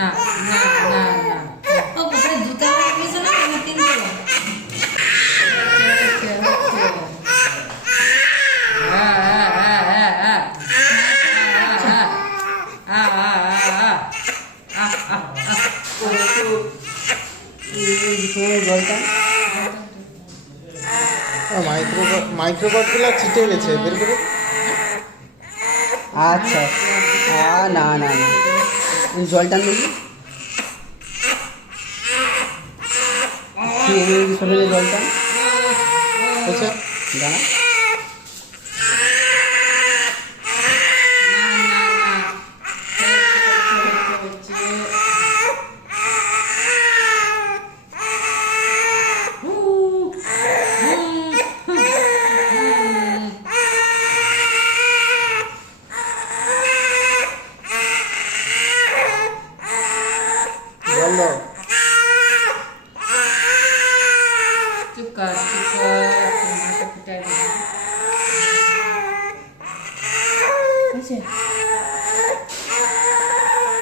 না না না না ও কোথায় জুতা লাগিয়েছে না আমি কিনতে মাইক্রোকটগুলো চিটে গেছে বের করে। আচ্ছা না না না জলটা নেই শরীরে জলটা আচ্ছা দাঁড়া জল দাও। চুপ কর মাথা পিটাই দিবি।